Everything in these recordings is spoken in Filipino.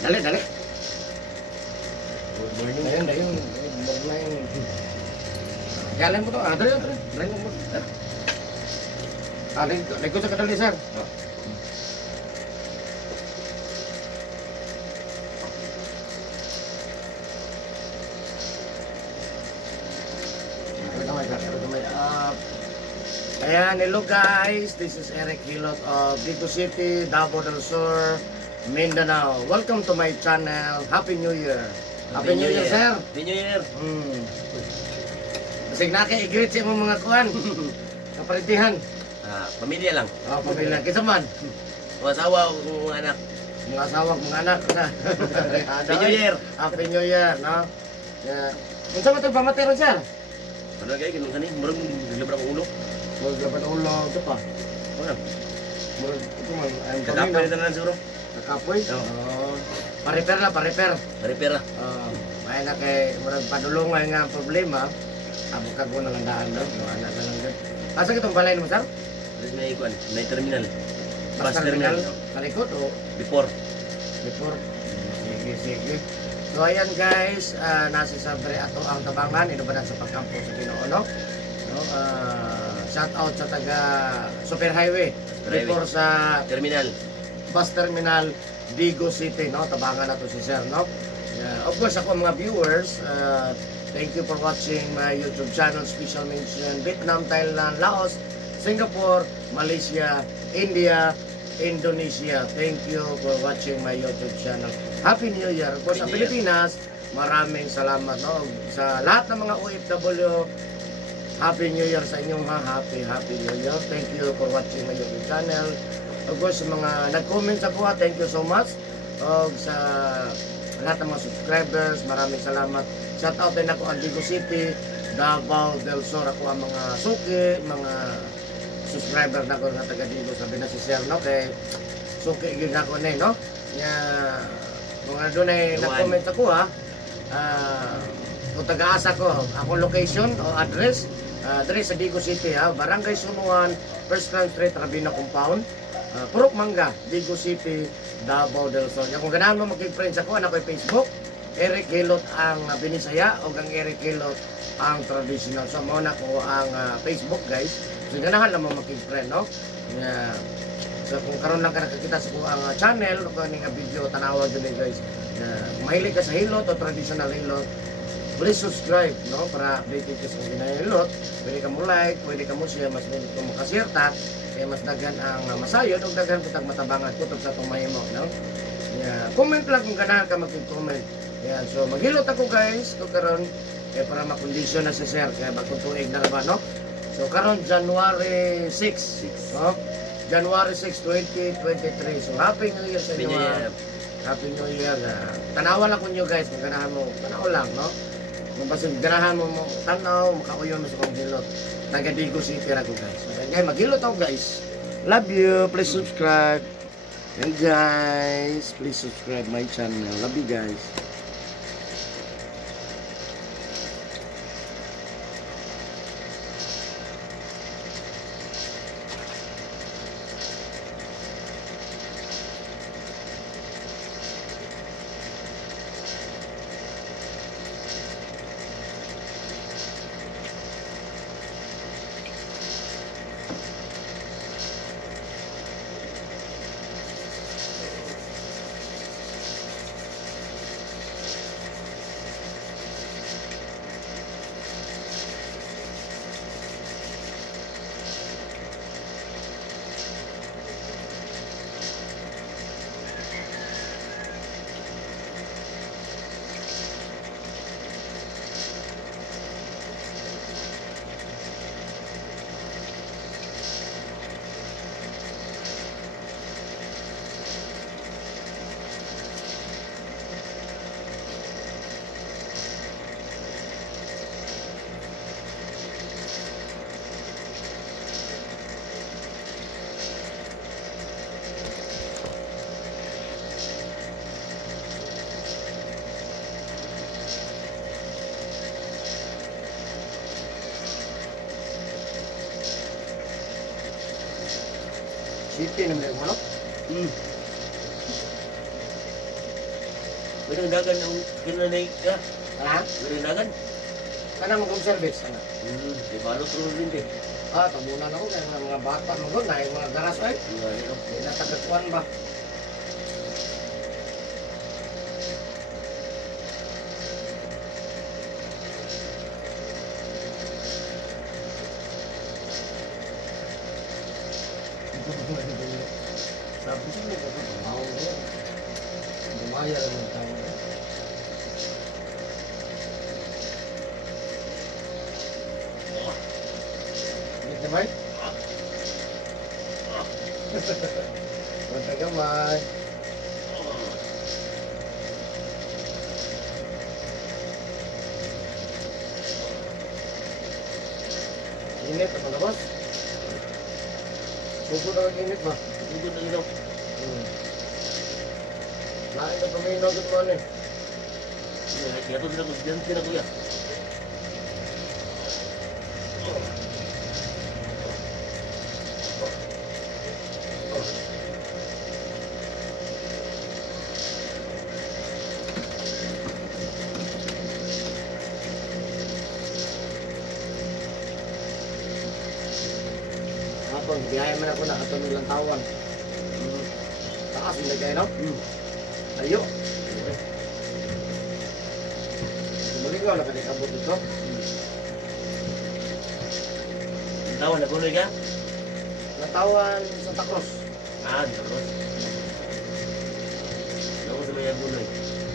Dali, dali. Good morning. Ayun, ayun. Huwag na yung... Galan mo to. Dali, dali. Dali mo. Likod sa kadali, sir. Ayan, hello guys. This is Eric Hilot of Bigo City, Davao del Sur, Mindanao. Welcome to my channel. Happy New Year. Happy New Year, sir. Happy New Year. Kasi naka-i-greet sa mga kuhan. Kaparitihan. Pamilya lang. Pamilya. Kisa man. Mga asawa o mga anak. Mga asawa, mga anak. Happy New Year. Happy New Year, no? Kung saan mo ito pamatiran, sir? Ano kayo, ganun kanin? Murag naglabra ko ulo. Huwag laban ulo. Ito pa. Ano? Ito man. Kakapoy na lang siguro. Kakapoy? Oo. Pa-repair lang, pa-repair. Repair na. May na kay murag padulungan nga ang problema. Abot ka ko ng daan daw. Anak na lang dyan. Asa kitong balay mo, sir? Tapos may ikuan, may terminal. Bus terminal? Kalikot o Before. before? Sige, sige. So ayan guys, nasa Sabre ato ang tabangan. Inubadan sa pagkampo sa Ginoo, no? Shout out sa taga Super Highway. Before sa Terminal. bus terminal Bigo City, no? Tabangan na to si sir, no? Of course, ako mga viewers, thank you for watching my YouTube channel. Special mention Vietnam, Thailand, Laos, Singapore, Malaysia, India, Indonesia. Thank you for watching my YouTube channel. Happy New Year. Of course, sa Happy New Year. Pilipinas, maraming salamat, no? Sa lahat ng mga OFW, Happy New Year sa inyong Happy New Year. Thank you for watching my YouTube channel. Of course, sa mga nag-comment sa kuha, thank you so much. Sa lahat ng mga subscribers, maraming salamat. Shout out din ako ang Bigo City, Davao del Sur. Ako ang mga suki, mga subscriber na ko sa taga Bigo. Sabi na si Sir, no? Kay suki yun ako na, no? Mga doon ay nag-comment sa kuha, kung taga-asa ko, ako location o address, address sa Bigo City, Barangay Sunuan, First Grand Street, Rabina Compound, Purok Manga, Bigo City, Davao del Sur. Kung ganahan mo mag-friends ako, anak ko'y Facebook, Eric Hilot ang Binisaya o ang Eric Hilot ang traditional. So mo na ko ang Facebook, guys. So ganahan lang mo mag-friend, no? So kung karon lang ka nakakita sa ang channel o kaning video tanawa dyan guys. Mahilig ka sa hilot o traditional hilot, please subscribe, no? Para updated ka sa mga hilot. Pwede ka mo like, pwede ka mo share, mas pwede ka mo kasirta. Kaya mas daghan ang masayod o daghan kitag matabangan kutob sa itong mahimo, no? Comment lang kung ganahan ka mag-comment. So maghilot ako guys, kung karon para makondisyon na si Sir, kaya bagong tuig na ba, no? So karon January 6, no? January 6, 2023. So Happy New Year sa inyo. Happy New Year. Tanawa lang ko nyo guys, kung ganahan mo, tanaw lang, no? Kung basta ganahan mo tanaw, makauyon mo sa kong hilot. Taga Bigo City rago guys. So ngayon, maghilot ako guys. Love you. Please subscribe. And guys, please subscribe my channel. Love you guys. City naman yung manok. Pwede ang dagan ng kinanay ka. Ha? Pwede ang dagan. Kana mo service ana. Di balot rin din eh. Tabunan ako kay mga bata mo gud na mga garas ay. Di na tagakuan ba? Sabi ko mo kapag tao mo. Dumaya lang ang tao mo. Init na ba? Punta gamay. Init na palabas. Suko na ang init ba? Tugod na ilaw. Lain na paminaw dito man eh. Kaya ito sila ko. Diyan sila kuya. Hapon, biyaya man ako na katunod lang tawan. Taas hindi kayo no? Ayo. Malingaw na kanikabot dito. Tawa na kuloy ka? Natawan Santa Cruz. Terus. Ako sa may kuloy.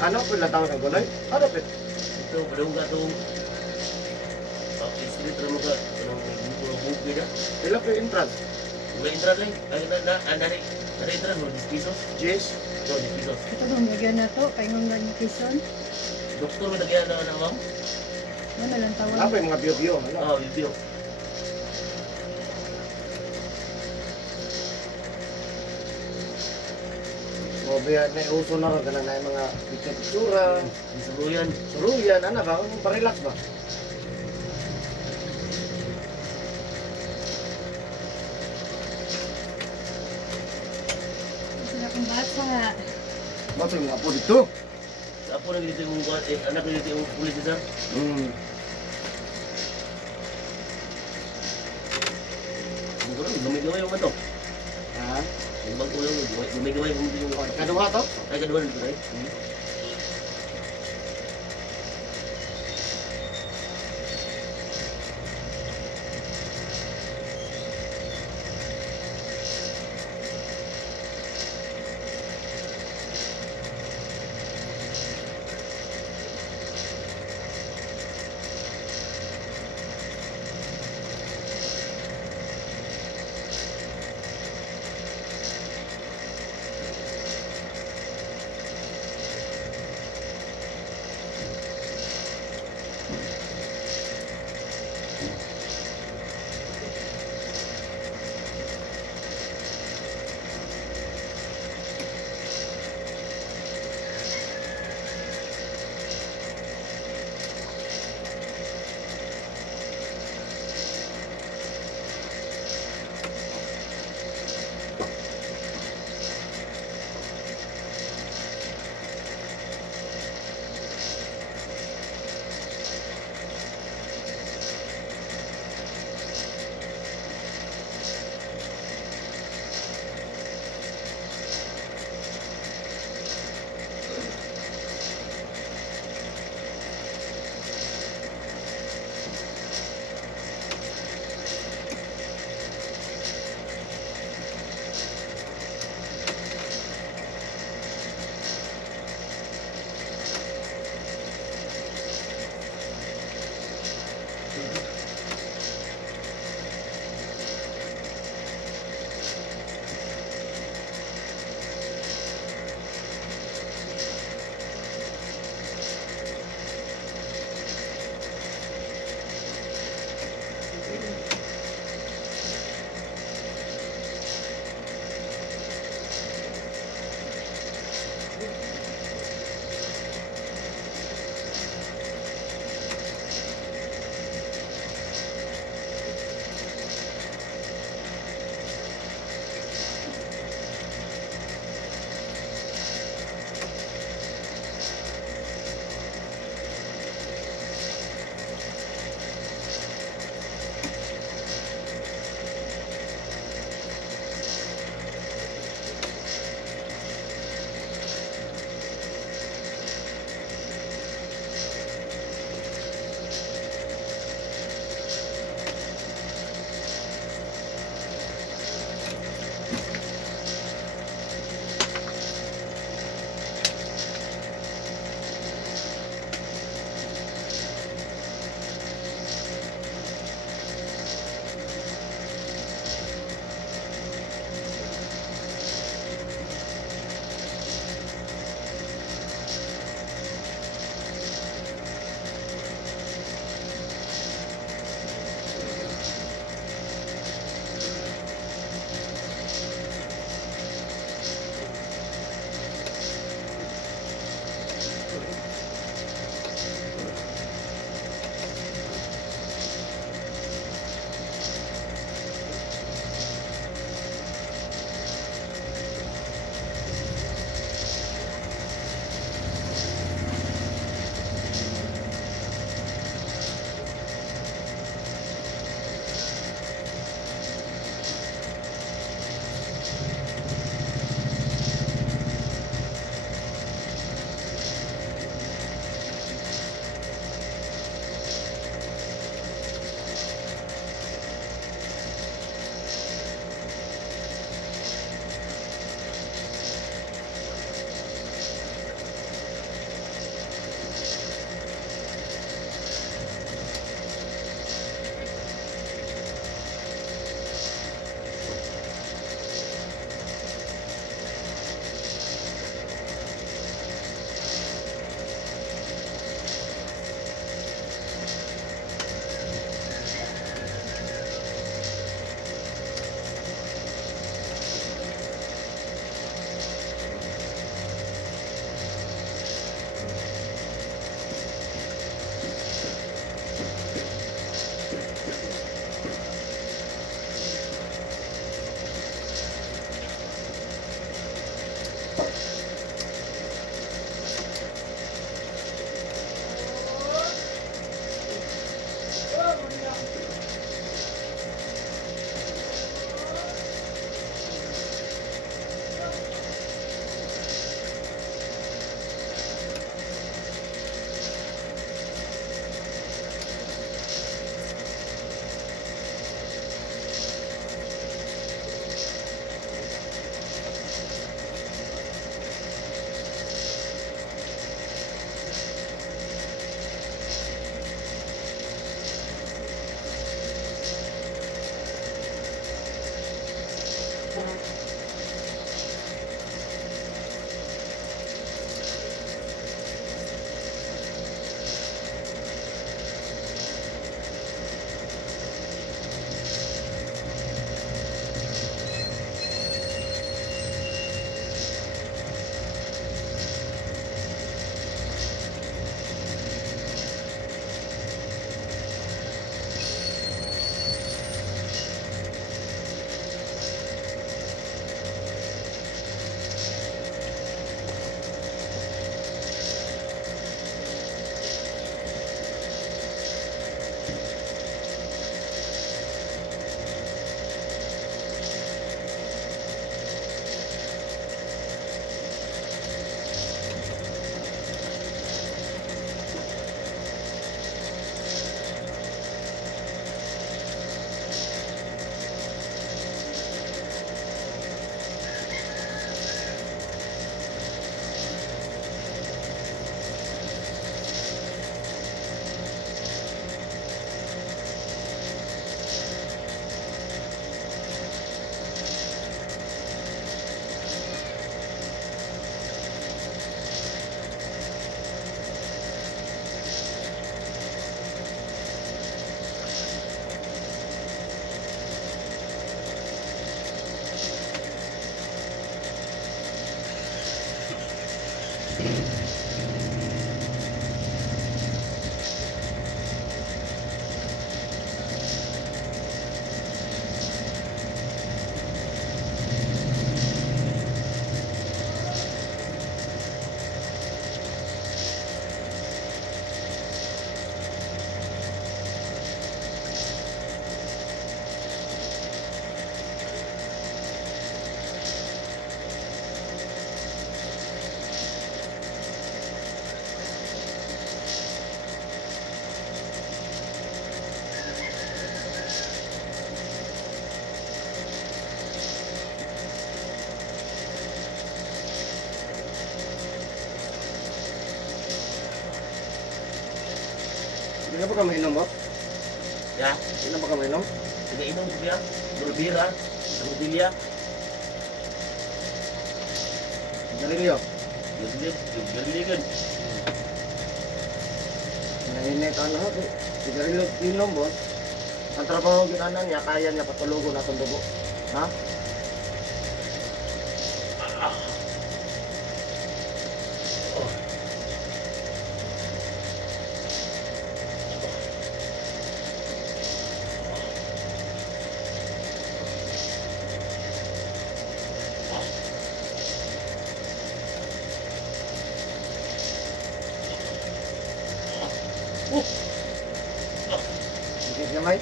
Ano po natawan ng gulay? Ano po? Ito, padung ka itong street rin mo ka. Anong bukid na? Ilan po yung entrance? May entrad lang. Nari entrad mo, 10 pesos. Cheese? So, 10 pesos. Ito bang nagyan na to, kay ngang nagkison, Doktor mo nagyan na ma'am? ano lang Ano tawag. po yung mga biyo-biyo? Ano? Video. O biya na uso na rin na yung mga picture-pictura. Di Saluyan. Suruyan, ano ba? Pa-relax ba? Sila kong bata. Ba't yung mga po dito? Apo na ganito yung anak na ganito yung pulis isa. Siguro, gamay-gamay yung ano. Ha? Yung bang ulang, gamay-gamay yung Kaduha to? ay kaduha nito tayo. Ano ba ka mainom, boss? Ya, Ano ba ka mainom? pinainom ko ya. Berbira, Rodilya, Garilyo. Gerligan. Nainit ano, sigarilyo inom, boss. Ang trabaho ginanan niya, kaya niya patulugon na itong dugo. Ha? Sikit gamay.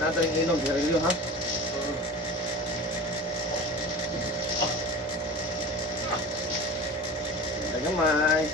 Natin inom, sigarilyo, ha? Gamay.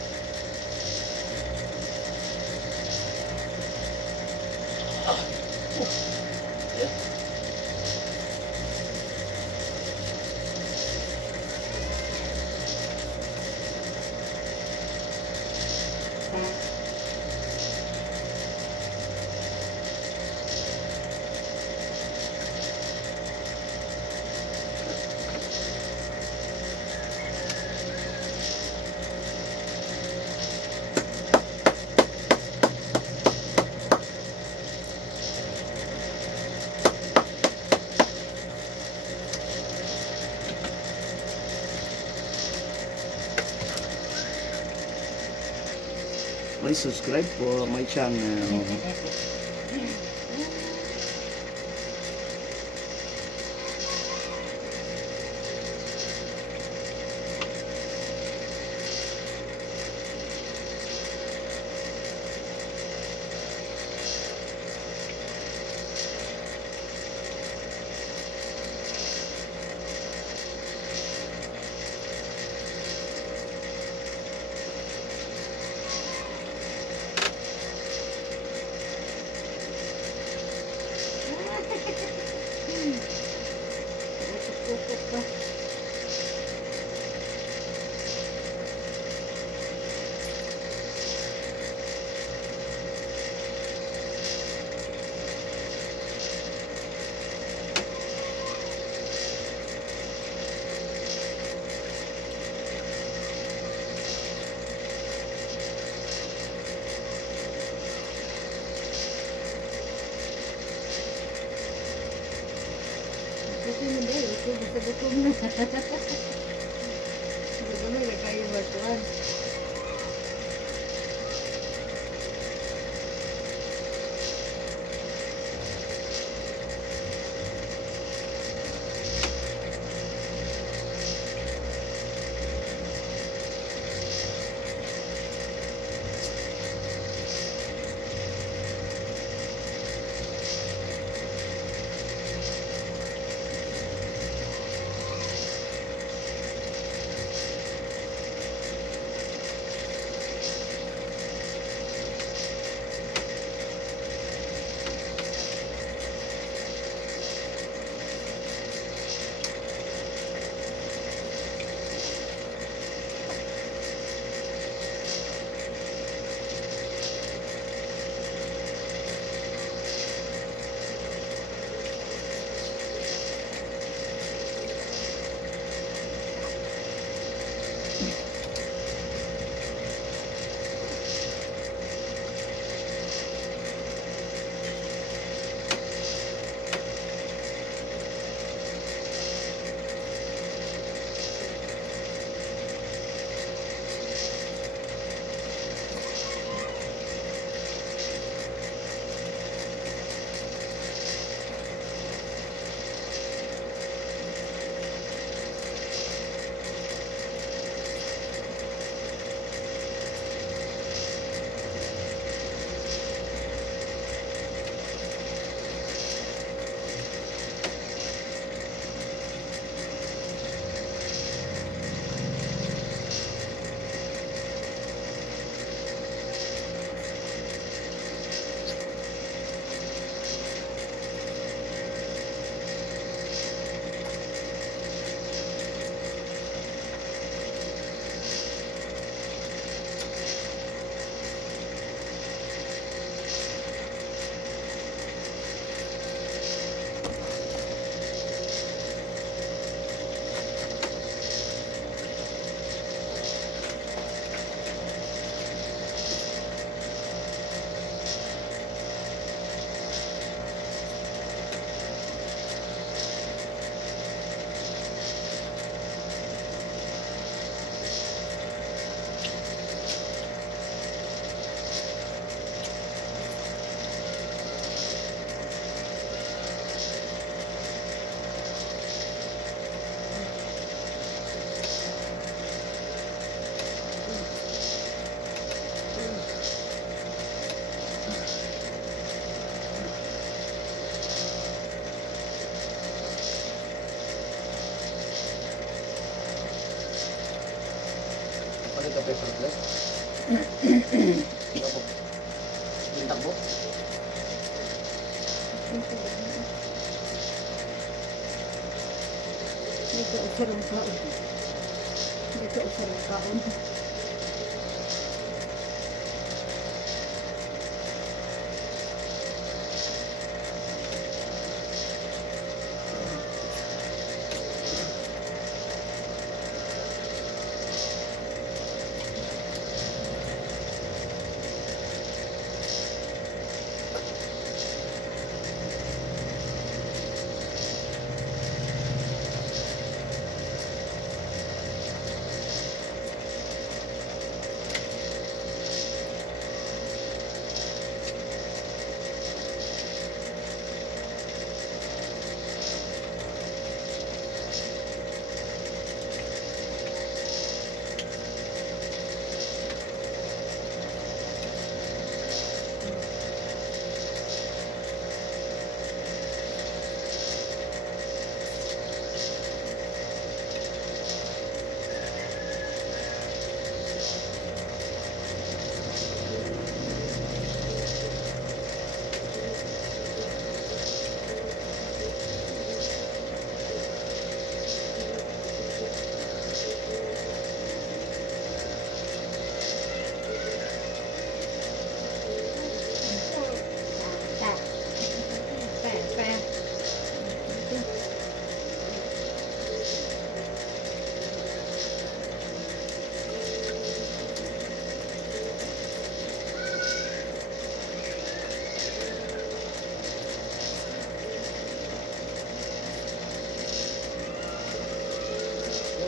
Please subscribe for my channel. Tutok pa. Kasi hindi, ito basta gutom na. Gutom na, kaya batuan. Ito paper plate. Ito po. Yung takbo. Dito usarong kaon. Dito usarong kaon.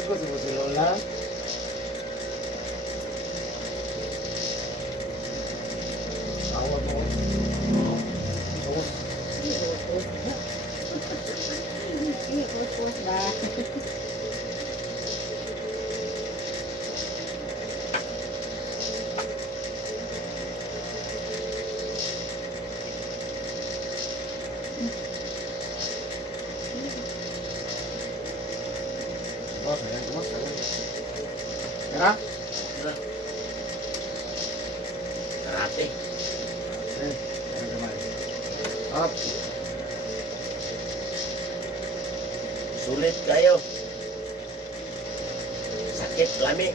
Gusto mo si Lola? Tawag mo. Tapos, Puwas ba? boss, ayan, boss, ayan. Tara? Karate. Ayan, ayan naman. Up. Sulit kayo. Sakit lami.